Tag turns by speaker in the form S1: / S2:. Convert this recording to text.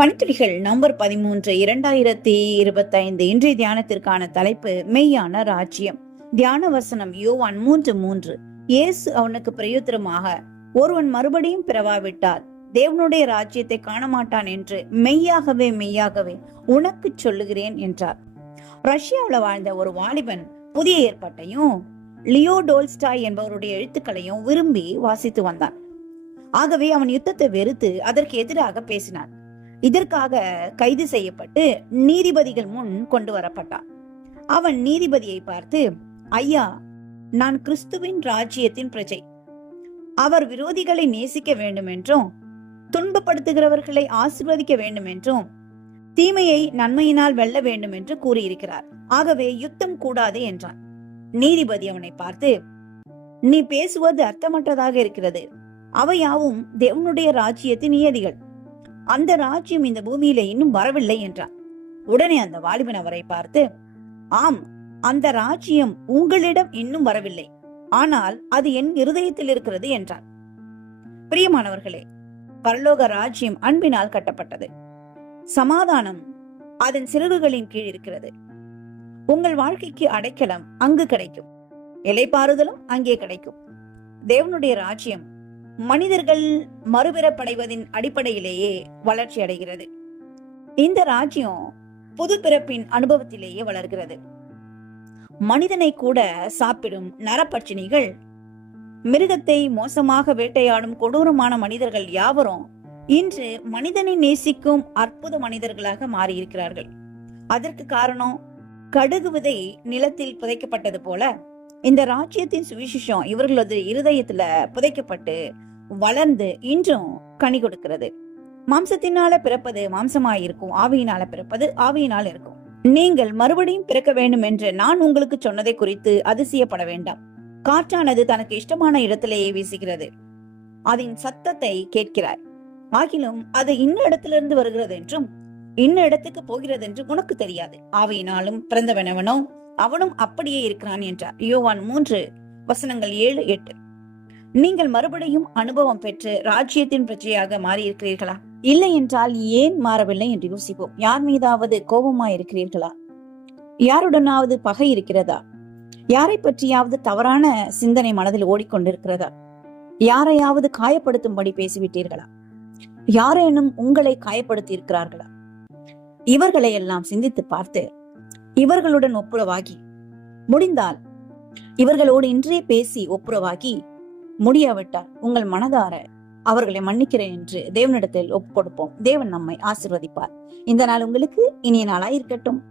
S1: பணித்துளிகள் November பதிமூன்று இரண்டாயிரத்தி இருபத்தைந்து இன்றைய தியானத்திற்கான தலைப்பு மெய்யான ராஜ்யம். தியான வசனம் யோவான் மூன்று மூன்று. இயேசு அவனுக்கு பிரயோத்திரமாக ஒருவன் மறுபடியும் பிறவாவிட்டால் தேவனுடைய ராஜ்யத்தை காண மாட்டான் என்று மெய்யாகவே மெய்யாகவே உனக்கு சொல்லுகிறேன் என்றார். ரஷ்யாவில் வாழ்ந்த ஒரு வாலிபன் புதிய ஏற்பாட்டையும் லியோ டோல்ஸ்டாய் என்பவருடைய எழுத்துக்களையும் விரும்பி வாசித்து வந்தான். ஆகவே அவன் யுத்தத்தை வெறுத்து அதற்கு எதிராக பேசினான். இதற்காக கைது செய்யப்பட்டு நீதிபதிகள் முன் கொண்டு வரப்பட்டான். அவன் நீதிபதியை பார்த்து ஐயா நான் கிறிஸ்துவின் ராஜ்யத்தின் பிரஜை. அவர் விரோதிகளை நேசிக்க வேண்டும் என்றும் துன்பப்படுத்துகிறவர்களை ஆசிர்வதிக்க வேண்டும் என்றும் தீமையை நன்மையினால் வெல்ல வேண்டும் என்று கூறியிருக்கிறார். ஆகவே யுத்தம் கூடாது என்றான். நீதிபதி அவனை பார்த்து நீ பேசுவது அர்த்தமற்றதாக இருக்கிறது. அவையாவும் தேவனுடைய ராஜ்யத்தின் நியதிகள். அந்த ராஜ்யம் இந்த பூமியில இன்னும் வரவில்லை என்றான். உடனே அந்த வாலிபன் அவரை பார்த்து ஆம் அந்த ராஜ்யம் உங்களிடம் இன்னும் வரவில்லை. ஆனால் அது என் இருதயத்தில் இருக்கிறது என்றார் பிரியமானவர்களே பரலோக ராஜ்யம் அன்பினால் கட்டப்பட்டது. சமாதானம் அதன் சிறகுகளின் கீழ் இருக்கிறது. உங்கள் வாழ்க்கைக்கு அடைக்கலம் அங்கு கிடைக்கும். இலைப்பாறுதலும் அங்கே கிடைக்கும். தேவனுடைய ராஜ்யம் மனிதர்கள் மறுபிறப்படைவதின் அடிப்படையிலேயே வளர்ச்சி அடைகிறது. இந்த ராஜ்யம் புது பிறப்பின் அனுபவத்திலேயே வளர்கிறது. மனிதனை கூட சாப்பிடும் நரப்பட்சினிகள் மிருகத்தை மோசமாக வேட்டையாடும் கொடூரமான மனிதர்கள் யாவரும் இன்று மனிதனை நேசிக்கும் அற்புத மனிதர்களாக மாறியிருக்கிறார்கள். அதற்கு காரணம் கடுகு விதை நிலத்தில் புதைக்கப்பட்டது போல இந்த ராஜ்யத்தின் சுவிசேஷம் இவர்களது இருதயத்துல புதைக்கப்பட்டு வளர்ந்து இன்றும் கனி கொடுக்கிறது. மாம்சத்தினால பிறப்பது மாம்சமாயிருக்கும் ஆவியினால பிறப்பது ஆவியினால் இருக்கும். நீங்கள் மறுபடியும் பிறக்க வேண்டும் என்று நான் உங்களுக்கு சொன்னதை குறித்து அதிசயப்பட வேண்டாம். காற்றானது தனக்கு இஷ்டமான இடத்திலேயே வீசுகிறது. அதன் சத்தத்தை கேட்கிறாய். ஆகிலும் அது இன்ன இடத்திலிருந்து வருகிறது என்றும் இன்ன இடத்துக்கு போகிறது என்று உனக்கு தெரியாது. ஆவியினாலும் பிறந்தவனவனோ அவனும் அப்படியே இருக்கிறான் என்றார். யோவான் மூன்று வசனங்கள் ஏழு எட்டு. நீங்கள் மறுபடியும் அனுபவம் பெற்று ராஜ்யத்தின் பிரஜையாக மாறியிருக்கிறீர்களா? இல்லை என்றால் ஏன் மாறவில்லை என்று யோசிப்போம். யார் மீதாவது கோபமா இருக்கிறீர்களா யாருடனாவது பகை இருக்கிறதா? யாரை பற்றியாவது தவறான சிந்தனை மனதில் ஓடிக்கொண்டிருக்கிறதா? யாரையாவது காயப்படுத்தும்படி பேசிவிட்டீர்களா? யாரேனும் உங்களை காயப்படுத்தி இருக்கிறார்களா இவர்களை எல்லாம் சிந்தித்து பார்த்து இவர்களுடன் ஒப்புரவாகி முடிந்தால் இவர்களோடு இன்றே பேசி ஒப்புரவாகி முடியாவிட்டால் உங்கள் மனதார அவர்களை மன்னிக்கிறேன் என்று தேவனிடத்தில் ஒப்பு கொடுப்போம் தேவன் நம்மை ஆசிர்வதிப்பார். இந்த நாள் உங்களுக்கு இனிய நாளாய் இருக்கட்டும்.